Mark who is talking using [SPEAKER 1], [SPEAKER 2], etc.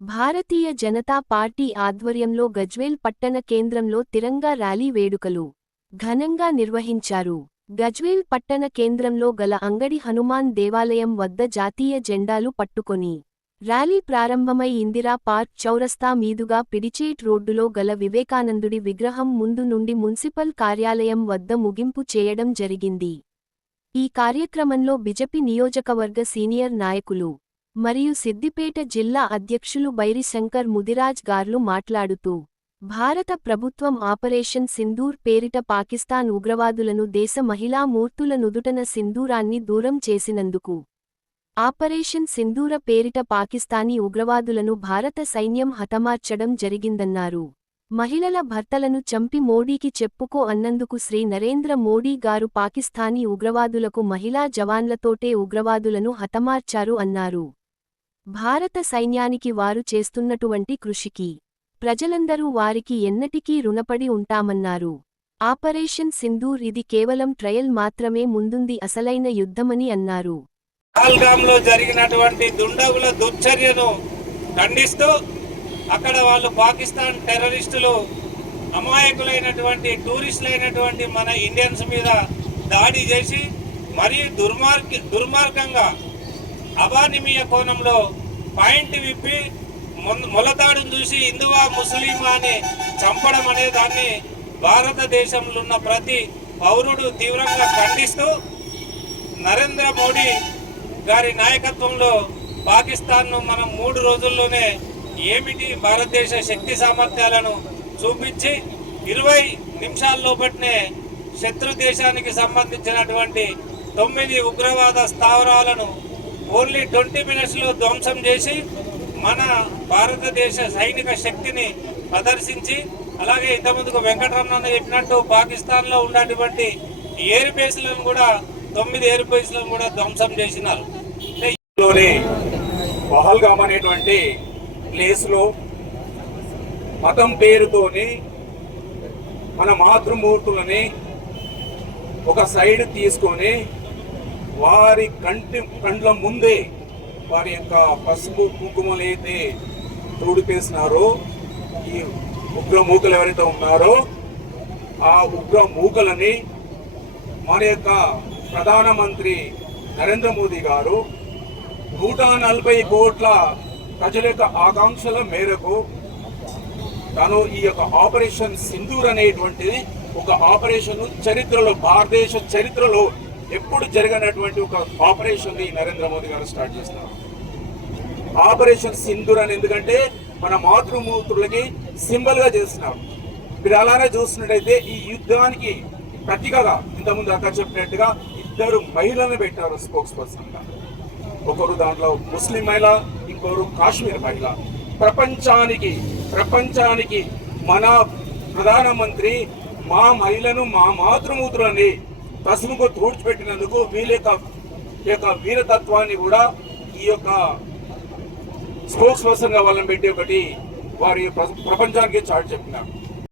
[SPEAKER 1] Bharatiya Janata party ఆధ్వర్యంలో గజ్వేల్ పట్టణ కేంద్రంలో తిరంగా ర్యాలీ వేడుకలు ఘనంగా నిర్వహించారు. గజ్వేల్ పట్టణ కేంద్రంలో గల అంగడి హనుమాన్ దేవాలయం వద్ద జాతీయ జెండాలు పట్టుకొని ర్యాలీ ప్రారంభమై ఇందిరా పార్క్ చౌరస్తా మీదుగా పిడిచేట్ రోడ్డులో గల వివేకానందుడి విగ్రహం ముందు నుండి మున్సిపల్ కార్యాలయం వద్ద ముగింపు చేయడం జరిగింది. ఈ కార్యక్రమంలో బిజెపి నియోజకవర్గ సీనియర్ నాయకులు మరియు సిద్దిపేట జిల్లా అధ్యక్షులు బైరిశంకర్ ముదిరాజ్ గార్లు మాట్లాడుతూ భారత ప్రభుత్వం ఆపరేషన్ సింధూర్ పేరిట పాకిస్తాన్ ఉగ్రవాదులను దేశ మహిళా మూర్తుల నుదుటన సింధూరాన్ని దూరం చేసినందుకు ఆపరేషన్ సింధూర పేరిట పాకిస్తానీ ఉగ్రవాదులను భారత సైన్యం హతమార్చడం జరిగిందన్నారు. మహిళల భర్తలను చంపి మోడీకి చెప్పుకో అన్నందుకు శ్రీ నరేంద్ర మోడీ గారు పాకిస్తానీ ఉగ్రవాదులకు మహిళా జవాన్లతోటే ఉగ్రవాదులను హతమార్చారు అన్నారు. భారత సైన్యానికి వారు చేస్తున్నటువంటి కృషికి ప్రజలందరూ వారికి ఎన్నటికీ రుణపడి ఉంటామన్నారు. ఆపరేషన్ సింధూర్ ఇది కేవలం ట్రయల్ మాత్రమే ముందుంది అసలైన యుద్ధమని అన్నారు.
[SPEAKER 2] పహల్గామ్లో జరిగినటువంటి దుండగుల దుర్చర్యను ఖండిస్తూ అక్కడ వాళ్ళు పాకిస్తాన్ టెర్రరిస్టులు అమాయకులైనటువంటి టూరిస్టులైనటువంటి మన ఇండియన్స్ మీద దాడి చేసి మరియు దుర్మార్గ దుర్మార్గంగా అవానిమీయ కోణంలో పాయింట్ విప్పి మొన్- మొలతాడును చూసి హిందువా ముస్లిమా అని చంపడం అనే దాన్ని భారతదేశంలో ఉన్న ప్రతి పౌరుడు తీవ్రంగా ఖండిస్తూ నరేంద్ర మోడీ గారి నాయకత్వంలో పాకిస్తాన్ను మనం మూడు రోజుల్లోనే ఏమిటి భారతదేశ శక్తి సామర్థ్యాలను చూపించి ఇరవై నిమిషాల్లోపట్నే శత్రు దేశానికి సంబంధించినటువంటి తొమ్మిది ఉగ్రవాద స్థావరాలను ఓన్లీ ట్వంటీ మినిట్స్లో ధ్వంసం చేసి మన భారతదేశ సైనిక శక్తిని ప్రదర్శించి అలాగే ఇంతకుముందుకు వెంకటరమణ చెప్పినట్టు పాకిస్తాన్లో ఉన్నటువంటి ఎయిర్ బేస్లను కూడా తొమ్మిది ఎయిర్ బేస్లను కూడా ధ్వంసం చేసినారు.
[SPEAKER 3] పహల్గామ్ అనేటువంటి ప్లేస్లో మతం పేరుతోని మన మాతృమూర్తులని ఒక సైడ్ తీసుకొని వారి కంటి కండ్ల ముందే వారి యొక్క పసుపు కుంకుమలు అయితే తోడిపేసినారో ఈ ఉగ్ర మూకలు ఎవరైతే ఉన్నారో ఆ ఉగ్ర మూకలని మన యొక్క ప్రధానమంత్రి నరేంద్ర మోదీ గారు నూట నలభై కోట్ల ప్రజల యొక్క ఆకాంక్షల మేరకు తను ఈ యొక్క ఆపరేషన్ సింధూర్ అనేటువంటిది ఒక ఆపరేషన్ చరిత్రలో భారతదేశ చరిత్రలో ఎప్పుడు జరగనటువంటి ఒక ఆపరేషన్ని నరేంద్ర మోదీ గారు స్టార్ట్ చేస్తారు. ఆపరేషన్ సింధూర్ అని ఎందుకంటే మన మాతృమూర్తులకి సింబల్గా చేస్తున్నారు. మీరు అలానే చూసినట్టయితే ఈ యుద్ధానికి ప్రతీకగా ఇంతకుముందు అక్క చెప్పినట్టుగా ఇద్దరు మహిళలను పెట్టారు స్పోక్స్ పర్సన్గా ఒకరు దాంట్లో ముస్లిం మహిళ ఇంకొకరు కాశ్మీర్ మహిళ. ప్రపంచానికి ప్రపంచానికి మన ప్రధానమంత్రి మా మహిళను మా మాతృమూతులని పసుపుకు తూడ్చిపెట్టినందుకు వీళ్ళ యొక్క ఈ యొక్క వీరతత్వాన్ని కూడా ఈ యొక్క స్పోక్స్ పర్సన్గా వాళ్ళని పెట్టి ఒకటి వారి ప్ర- ప్రపంచానికి చాటు చెప్పినారు.